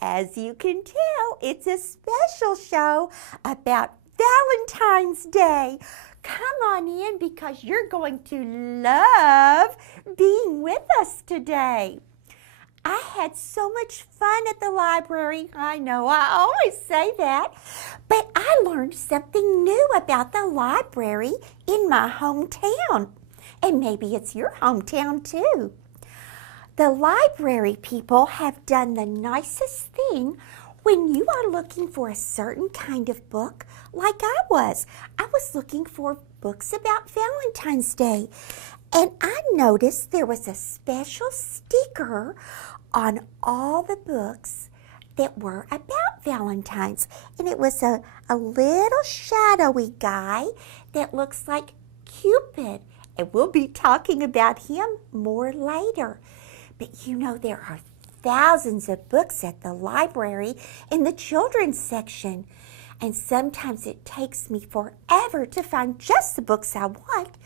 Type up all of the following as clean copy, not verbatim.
As you can tell, it's a special show about Valentine's Day. Come on in because you're going to love being with us today. I had so much fun at the library. I know I always say that, but I learned something new about the library in my hometown. And maybe it's your hometown too. The library people have done the nicest thing when you are looking for a certain kind of book, like I was. I was looking for books about Valentine's Day, and I noticed there was a special sticker on all the books that were about Valentine's, and it was a little shadowy guy that looks like Cupid, and we'll be talking about him more later. But you know, there are thousands of books at the library in the children's section, and sometimes it takes me forever to find just the books I want.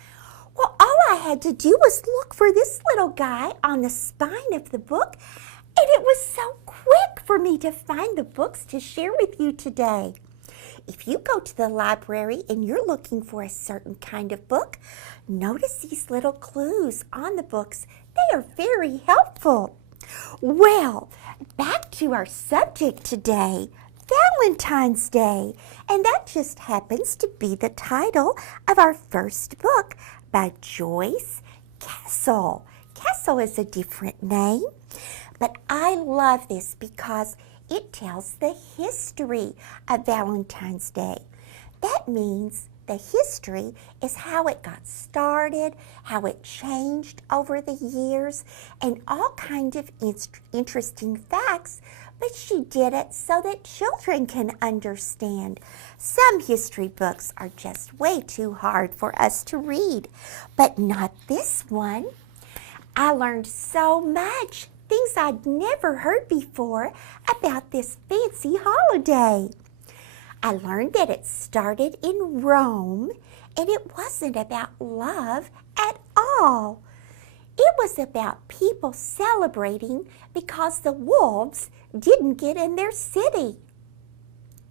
Well, all I had to do was look for this little guy on the spine of the book, and it was so quick for me to find the books to share with you today. If you go to the library and you're looking for a certain kind of book, notice these little clues on the books. They are very helpful. Well, back to our subject today, Valentine's Day. And that just happens to be the title of our first book by Joyce Castle. Castle is a different name, but I love this because it tells the history of Valentine's Day. That means the history is how it got started, how it changed over the years, and all kinds of interesting facts, but she did it so that children can understand. Some history books are just way too hard for us to read, but not this one. I learned so much, things I'd never heard before about this fancy holiday. I learned that it started in Rome, and it wasn't about love at all. It was about people celebrating because the wolves didn't get in their city.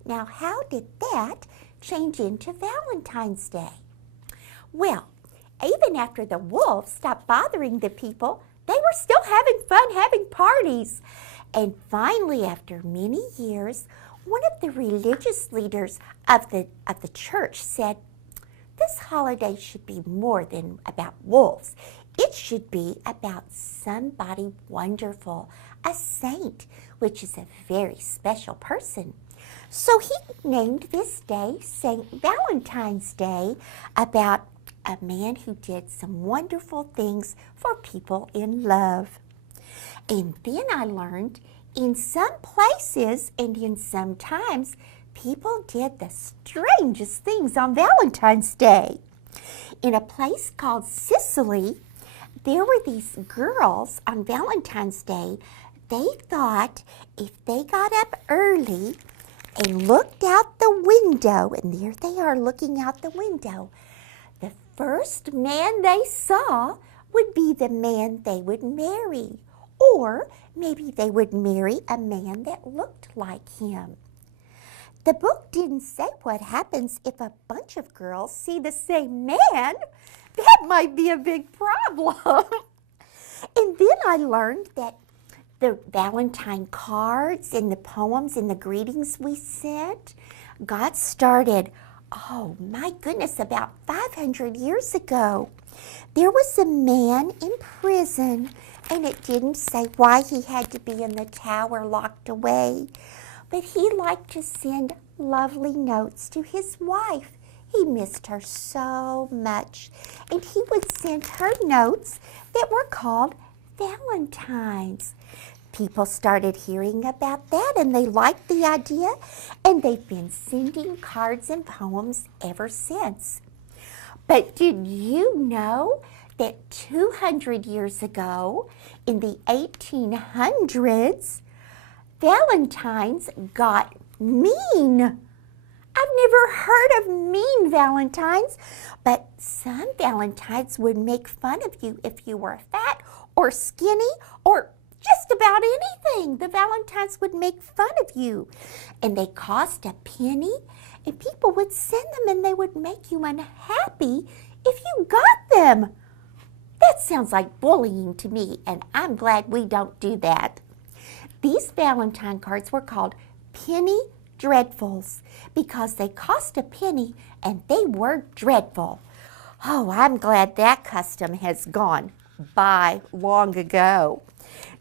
Now, how did that change into Valentine's Day? Well, even after the wolves stopped bothering the people, they were still having fun having parties. And finally, after many years, one of the religious leaders of the church said, this holiday should be more than about wolves. It should be about somebody wonderful, a saint, which is a very special person. So he named this day St. Valentine's Day, about a man who did some wonderful things for people in love. And then I learned in some places and in some times, people did the strangest things on Valentine's Day. In a place called Sicily, there were these girls on Valentine's Day. They thought if they got up early and looked out the window, and there they are looking out the window, the first man they saw would be the man they would marry. Or maybe they would marry a man that looked like him. The book didn't say what happens if a bunch of girls see the same man. That might be a big problem. And then I learned that the Valentine cards and the poems and the greetings we sent got started, oh my goodness, about 500 years ago. There was a man in prison, and it didn't say why he had to be in the tower locked away, but he liked to send lovely notes to his wife. He missed her so much, and he would send her notes that were called Valentines. People started hearing about that, and they liked the idea, and they've been sending cards and poems ever since. But did you know that 200 years ago, in the 1800s, Valentines got mean? I've never heard of mean Valentines, but some Valentines would make fun of you if you were fat or skinny or just about anything. The Valentines would make fun of you. And they cost a penny, and people would send them and they would make you unhappy if you got them. That sounds like bullying to me, and I'm glad we don't do that. These Valentine cards were called penny dreadfuls because they cost a penny and they were dreadful. Oh, I'm glad that custom has gone by long ago.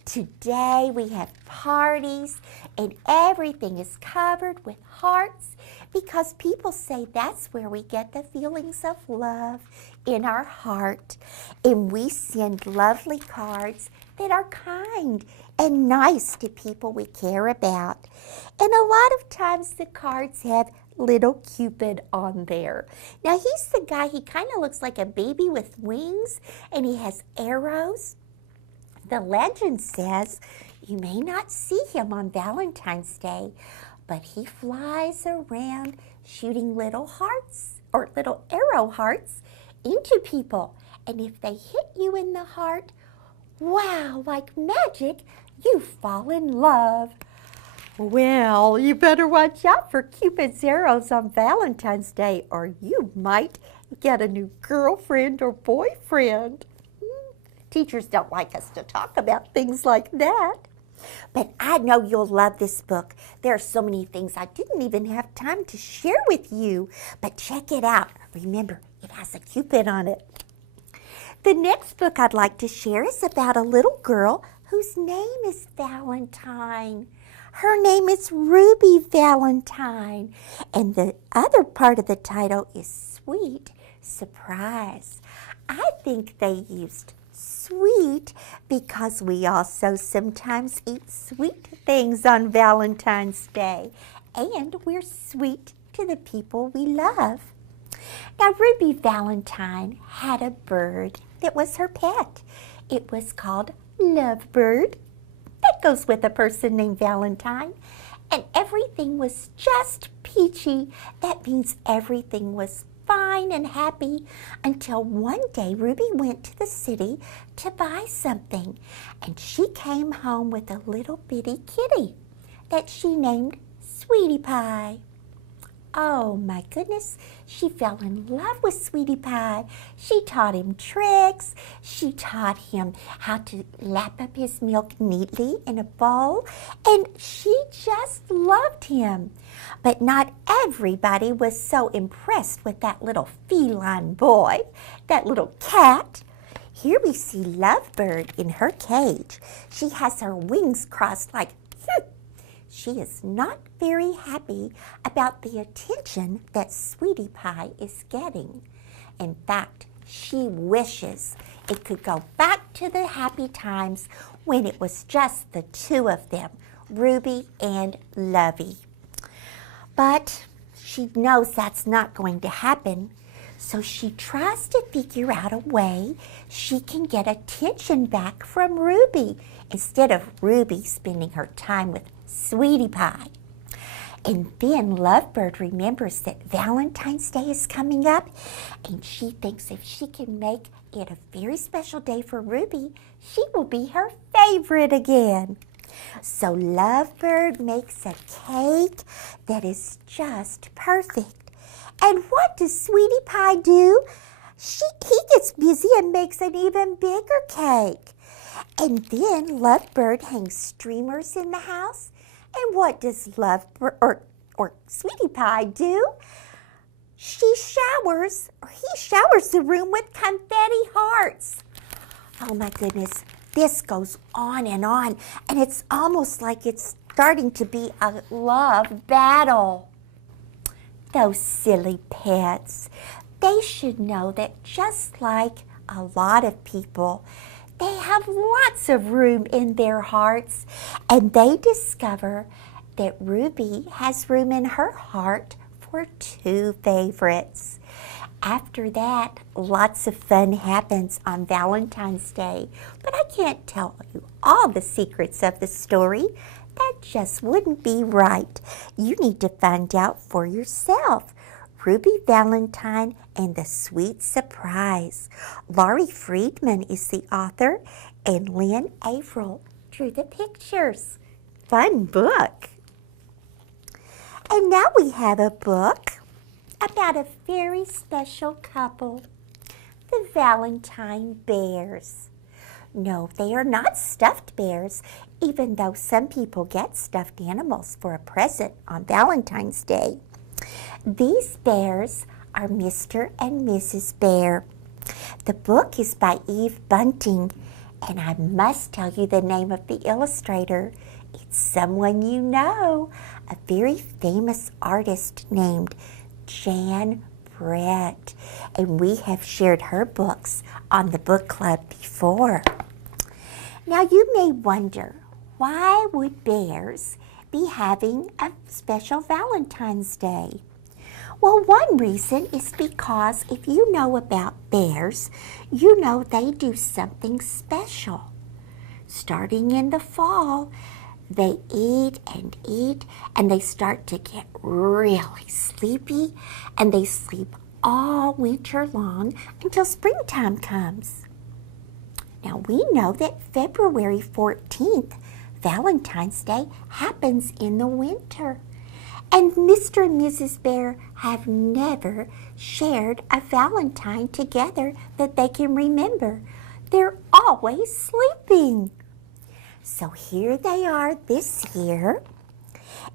Today we have parties and everything is covered with hearts because people say that's where we get the feelings of love in our heart. And we send lovely cards that are kind and nice to people we care about. And a lot of times the cards have little Cupid on there. Now he's the guy, he kind of looks like a baby with wings and he has arrows. The legend says you may not see him on Valentine's Day, but he flies around shooting little hearts or little arrow hearts into people. And if they hit you in the heart, wow, like magic, you fall in love. Well, you better watch out for Cupid's arrows on Valentine's Day or you might get a new girlfriend or boyfriend. Teachers don't like us to talk about things like that. But I know you'll love this book. There are so many things I didn't even have time to share with you. But check it out. Remember, it has a Cupid on it. The next book I'd like to share is about a little girl whose name is Valentine. Her name is Ruby Valentine. And the other part of the title is Sweet Surprise. I think they used sweet because we also sometimes eat sweet things on Valentine's Day. And we're sweet to the people we love. Now, Ruby Valentine had a bird that was her pet. It was called Lovebird. That goes with a person named Valentine. And everything was just peachy. That means everything was fine and happy until one day Ruby went to the city to buy something. And she came home with a little bitty kitty that she named Sweetie Pie. Oh my goodness, she fell in love with Sweetie Pie. She taught him tricks. She taught him how to lap up his milk neatly in a bowl. And she just loved him. But not everybody was so impressed with that little feline boy, that little cat. Here we see Lovebird in her cage. She has her wings crossed like, She is not very happy about the attention that Sweetie Pie is getting. In fact, she wishes it could go back to the happy times when it was just the two of them, Ruby and Lovey. But she knows that's not going to happen, so she tries to figure out a way she can get attention back from Ruby instead of Ruby spending her time with Sweetie Pie. And then Lovebird remembers that Valentine's Day is coming up, and she thinks if she can make it a very special day for Ruby, she will be her favorite again. So Lovebird makes a cake that is just perfect. And what does Sweetie Pie do? He gets busy and makes an even bigger cake. And then Lovebird hangs streamers in the house. And what does Lovebird or Sweetie Pie do? He showers the room with confetti hearts. Oh my goodness, this goes on, and it's almost like it's starting to be a love battle. Those silly pets, they should know that just like a lot of people, they have lots of room in their hearts, and they discover that Ruby has room in her heart for two favorites. After that, lots of fun happens on Valentine's Day, but I can't tell you all the secrets of the story. That just wouldn't be right. You need to find out for yourself. Ruby Valentine and the Sweet Surprise. Laurie Friedman is the author, and Lynn Averill through the pictures. Fun book. And now we have a book about a very special couple, the Valentine bears. No, they are not stuffed bears, even though some people get stuffed animals for a present on Valentine's Day. These bears are Mr. and Mrs. Bear. The book is by Eve Bunting, and I must tell you the name of the illustrator. It's someone you know, a very famous artist named Jan Brett, and we have shared her books on the book club before. Now you may wonder, why would bears be having a special Valentine's Day? Well, one reason is because if you know about bears, you know they do something special. Starting in the fall, they eat, and they start to get really sleepy, and they sleep all winter long until springtime comes. Now, we know that February 14th, Valentine's Day, happens in the winter. And Mr. and Mrs. Bear have never shared a Valentine together that they can remember. They're always sleeping. So here they are this year,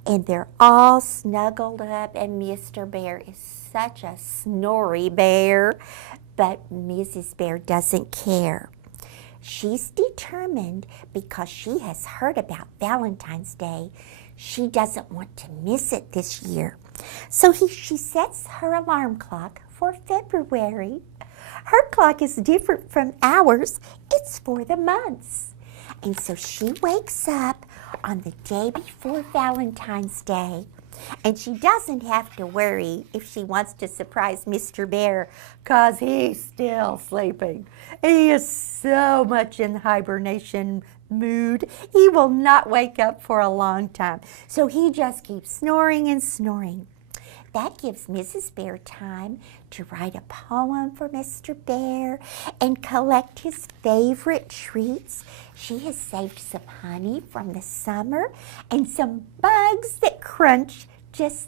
and they're all snuggled up, and Mr. Bear is such a snory bear, but Mrs. Bear doesn't care. She's determined because she has heard about Valentine's Day. She doesn't want to miss it this year. So she sets her alarm clock for February. Her clock is different from ours. It's for the months. And so she wakes up on the day before Valentine's Day. And she doesn't have to worry if she wants to surprise Mr. Bear, 'cause he's still sleeping. He is so much in hibernation mood. He will not wake up for a long time. So he just keeps snoring and snoring. That gives Mrs. Bear time to write a poem for Mr. Bear and collect his favorite treats. She has saved some honey from the summer and some bugs that crunch just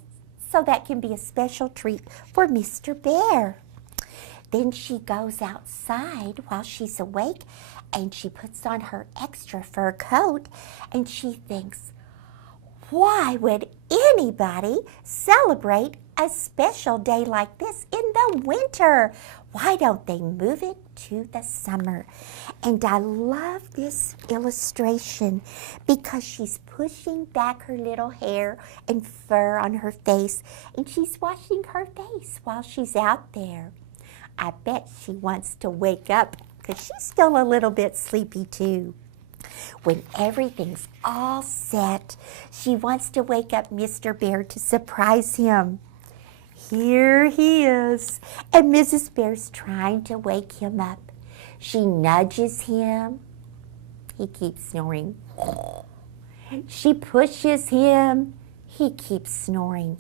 so that can be a special treat for Mr. Bear. Then she goes outside while she's awake and she puts on her extra fur coat and she thinks, why would anybody celebrate a special day like this in the winter? Why don't they move it to the summer? And I love this illustration because she's pushing back her little hair and fur on her face, and she's washing her face while she's out there. I bet she wants to wake up because she's still a little bit sleepy too. When everything's all set, she wants to wake up Mr. Bear to surprise him. Here he is, and Mrs. Bear's trying to wake him up. She nudges him. He keeps snoring. She pushes him. He keeps snoring.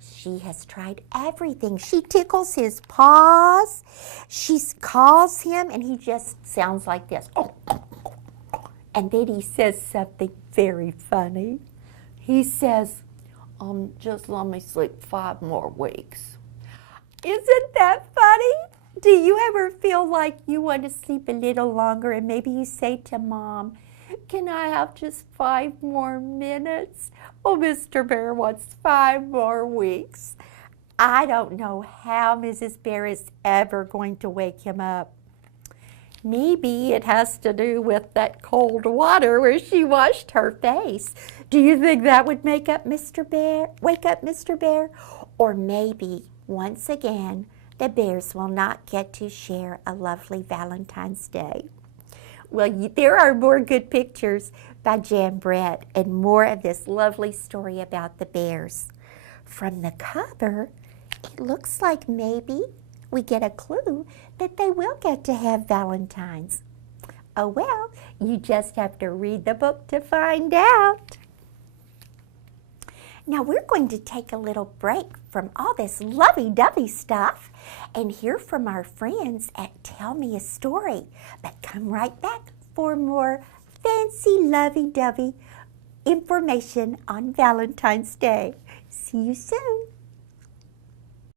She has tried everything. She tickles his paws. She calls him, and he just sounds like this. And then he says something very funny. He says, just let me sleep 5 more weeks. Isn't that funny? Do you ever feel like you want to sleep a little longer and maybe you say to Mom, can I have just 5 more minutes? Oh, Mr. Bear wants 5 more weeks. I don't know how Mrs. Bear is ever going to wake him up. Maybe it has to do with that cold water where she washed her face. Do you think that would wake up Mr. Bear? Or maybe, once again, the bears will not get to share a lovely Valentine's Day. Well, there are more good pictures by Jan Brett and more of this lovely story about the bears. From the cover, it looks like maybe we get a clue that they will get to have Valentines. Oh well, you just have to read the book to find out. Now we're going to take a little break from all this lovey-dovey stuff and hear from our friends at Tell Me a Story. But come right back for more fancy lovey-dovey information on Valentine's Day. See you soon.